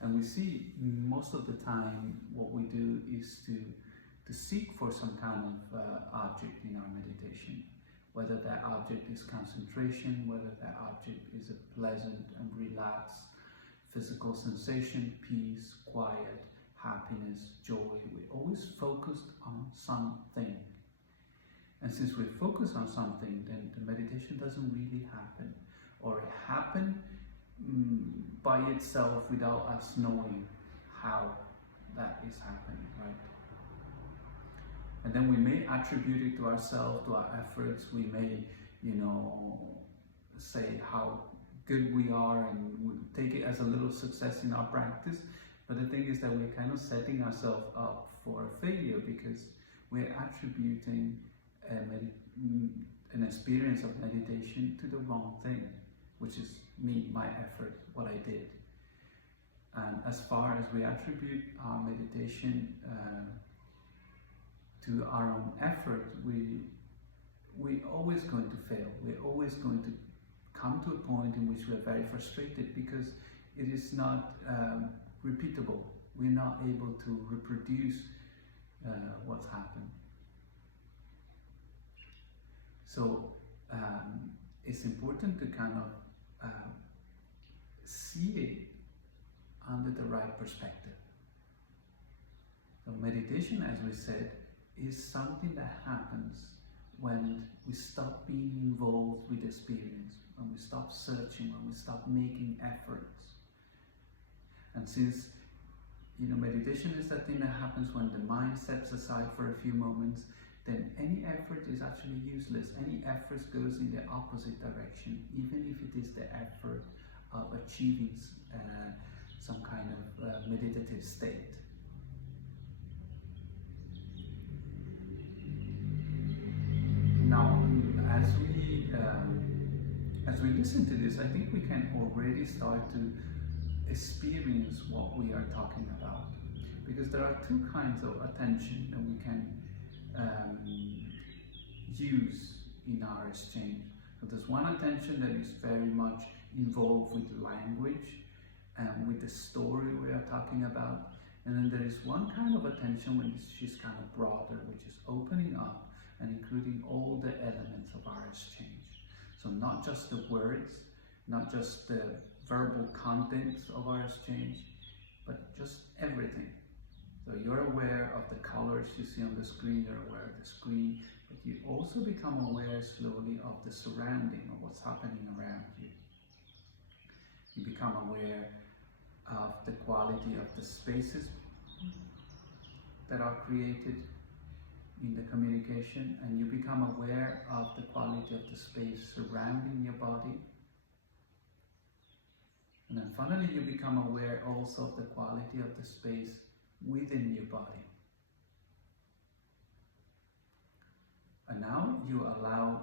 And we see most of the time what we do is to seek for some kind of object in our meditation, whether that object is concentration, whether that object is a pleasant and relaxed physical sensation, peace, quiet, happiness, joy. We're always focused on something. And since we're focused on something, then the meditation doesn't really happen, or it happens by itself without us knowing how that is happening, right? And then we may attribute it to ourselves, to our efforts. We may, say how good we are, and we take it as a little success in our practice. But the thing is that we're kind of setting ourselves up for a failure, because we're attributing an experience of meditation to the wrong thing, which is me, my effort, what I did. And as far as we attribute our meditation to our own effort, we're always going to fail. We're always going to come to a point in which we're very frustrated, because it is not repeatable. We're not able to reproduce what's happened. So it's important to kind of see it under the right perspective. So meditation, as we said, is something that happens when we stop being involved with experience, when we stop searching, when we stop making efforts. And since meditation is that thing that happens when the mind steps aside for a few moments, then any effort is actually useless. Any effort goes in the opposite direction, even if it is the effort of achieving some kind of meditative state. Now, as we listen to this, I think we can already start to experience what we are talking about, because there are two kinds of attention that we can use in our exchange. So there's one attention that is very much involved with language and with the story we are talking about, and then there is one kind of attention which is kind of broader, which is opening up and including all the elements of our exchange. So not just the words, not just the verbal contents of our exchange, but just everything. So you're aware of the colors you see on the screen, you're aware of the screen, but you also become aware slowly of the surrounding, of what's happening around you. You become aware of the quality of the spaces that are created in the communication, and you become aware of the quality of the space surrounding your body. And then finally you become aware also of the quality of the space within your body. And now you allow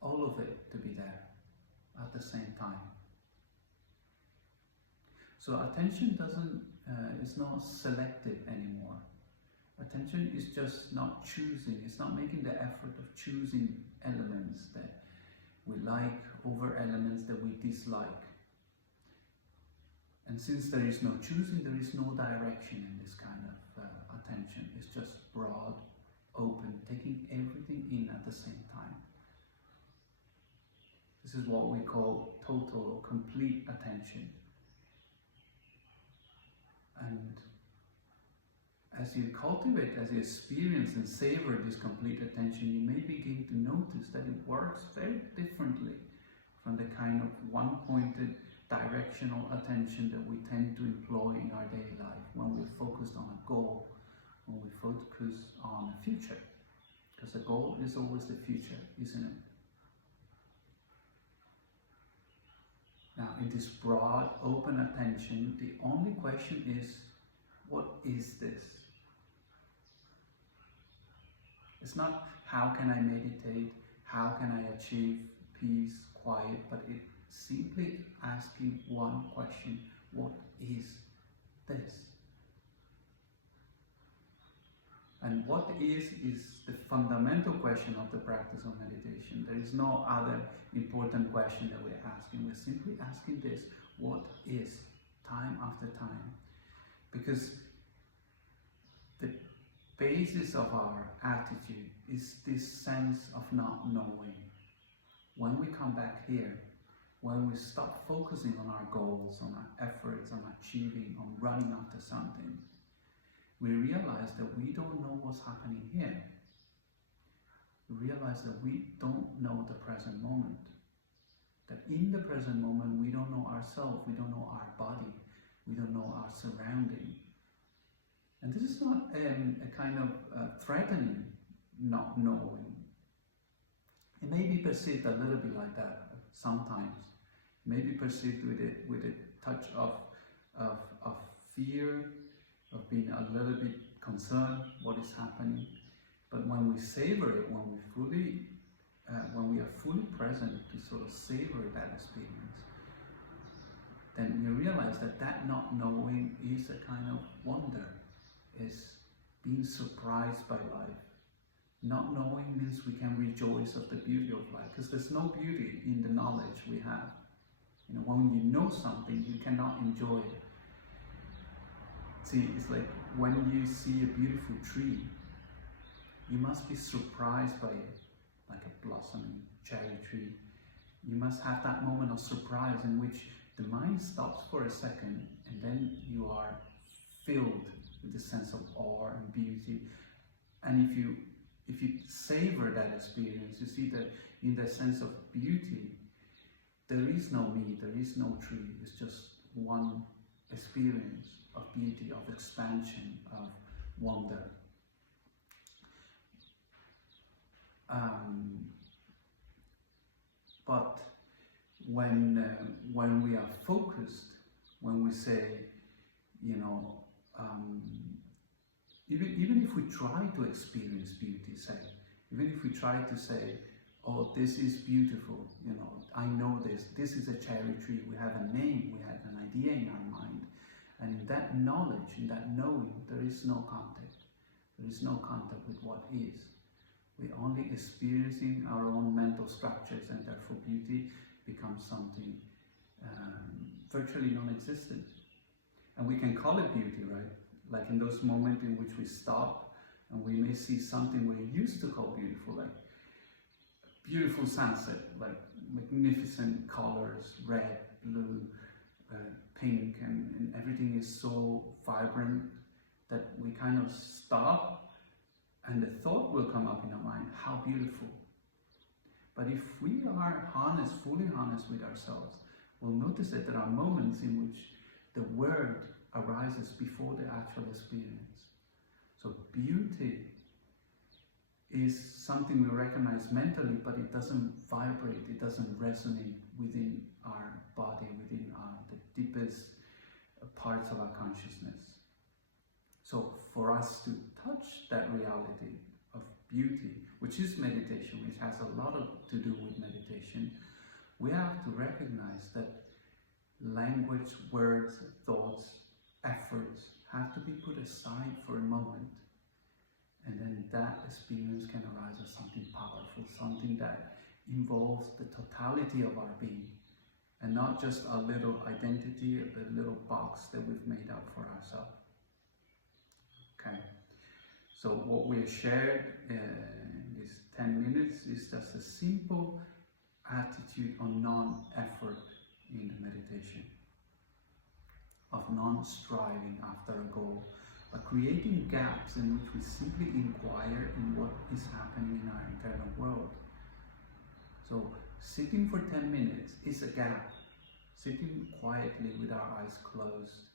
all of it to be there at the same time. So attention is not selective anymore. Attention is just not choosing, it's not making the effort of choosing elements that we like over elements that we dislike. And since there is no choosing, there is no direction in this kind of attention. It's just broad, open, taking everything in at the same time. This is what we call total or complete attention. And as you cultivate, as you experience and savor this complete attention, you may begin to notice that it works very differently from the kind of one-pointed directional attention that we tend to employ in our daily life when we're focused on a goal, when we focus on a future. Because the goal is always the future, isn't it? Now, in this broad, open attention, the only question is, what is this? It's not how can I meditate, how can I achieve peace, quiet, but it's simply asking one question: what is this? And what is the fundamental question of the practice of meditation. There is no other important question that we're asking. We're simply asking this: what is, time after time. Because the basis of our attitude is this sense of not knowing. When we come back here, when we stop focusing on our goals, on our efforts, on achieving, on running after something, we realize that we don't know what's happening here. We realize that we don't know the present moment. That in the present moment, we don't know ourselves, we don't know our body, we don't know our surrounding. And this is not a kind of threatening not knowing. It may be perceived a little bit like that sometimes. It may be perceived with a touch of fear, of being a little bit concerned what is happening. But when we savor it, when we are fully present to sort of savor that experience, then you realize that not knowing is a kind of wonder, is being surprised by life. Not knowing means we can rejoice of the beauty of life, because there's no beauty in the knowledge we have. You know, when you know something, you cannot enjoy it. See, it's like when you see a beautiful tree, you must be surprised by it, like a blossoming cherry tree. You must have that moment of surprise in which the mind stops for a second, and then you are filled with the sense of awe and beauty. And if you savor that experience, you see that in the sense of beauty, there is no me, there is no tree. It's just one experience of beauty, of expansion, of wonder. But when we are focused, when we say, you know, even if we try to experience beauty, say, even if we try to say, oh, this is beautiful, you know, I know this is a cherry tree, we have a name, we have an idea in our mind, and in that knowledge, in that knowing, there is no contact. There is no contact with what is. We're only experiencing our own mental structures, and therefore beauty becomes something virtually non-existent. And we can call it beauty, right? Like in those moments in which we stop and we may see something we used to call beautiful, like beautiful sunset, like magnificent colors, red, blue, pink, and everything is so vibrant that we kind of stop and the thought will come up in our mind, how beautiful. But if we are honest, fully honest with ourselves, we'll notice that there are moments in which the word arises before the actual experience. So beauty is something we recognize mentally, but it doesn't vibrate, it doesn't resonate within our body, within the deepest parts of our consciousness. So for us to touch that reality of beauty, which is meditation, which has a lot to do with meditation, we have to recognize that language, words, thoughts, efforts have to be put aside for a moment, and then that experience can arise as something powerful, something that involves the totality of our being, and not just a little identity, a little box that we've made up for ourselves. Okay, so what we have shared in these 10 minutes is just a simple attitude on non-effort in the meditation, of non-striving after a goal, but creating gaps in which we simply inquire in what is happening in our internal world. So sitting for 10 minutes is a gap. Sitting quietly with our eyes closed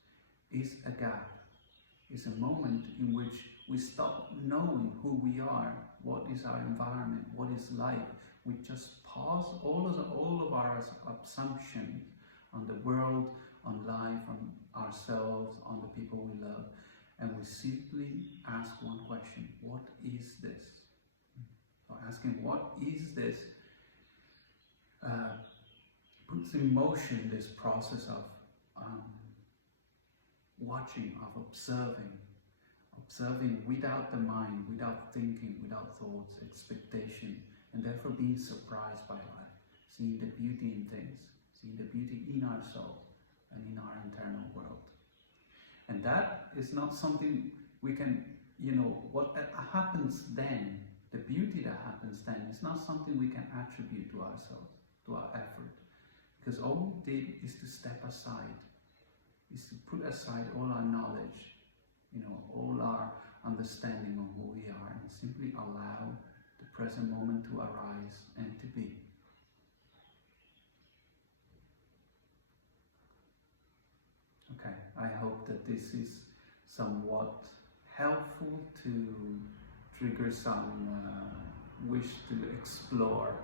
is a gap. It's a moment in which we stop knowing who we are, what is our environment, what is life. We just pause all of our assumptions on the world, on life, on ourselves, on the people we love, and we simply ask one question: what is this? So asking what is this puts in motion this process of watching, of observing without the mind, without thinking, without thoughts, expectation, and therefore being surprised by life, seeing the beauty in things, seeing the beauty in ourselves and in our internal world. And that is not something we can, what happens then, the beauty that happens then, is not something we can attribute to ourselves, to our effort. Because all we did is to step aside, is to put aside all our knowledge, all our understanding of who we are, and simply allow the present moment to arise and to be. Okay, I hope that this is somewhat helpful to trigger some wish to explore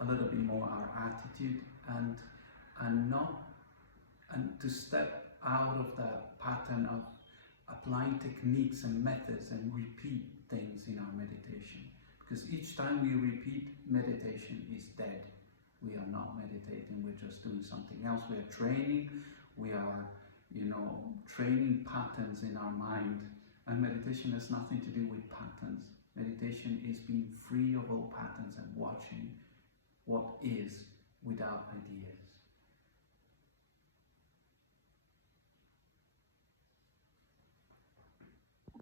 a little bit more our attitude and to step out of that pattern of applying techniques and methods and repeat things in our meditation. Because each time we repeat, meditation is dead. We are not meditating, we're just doing something else. We are training, we are, training patterns in our mind. And meditation has nothing to do with patterns. Meditation is being free of all patterns and watching what is without ideas.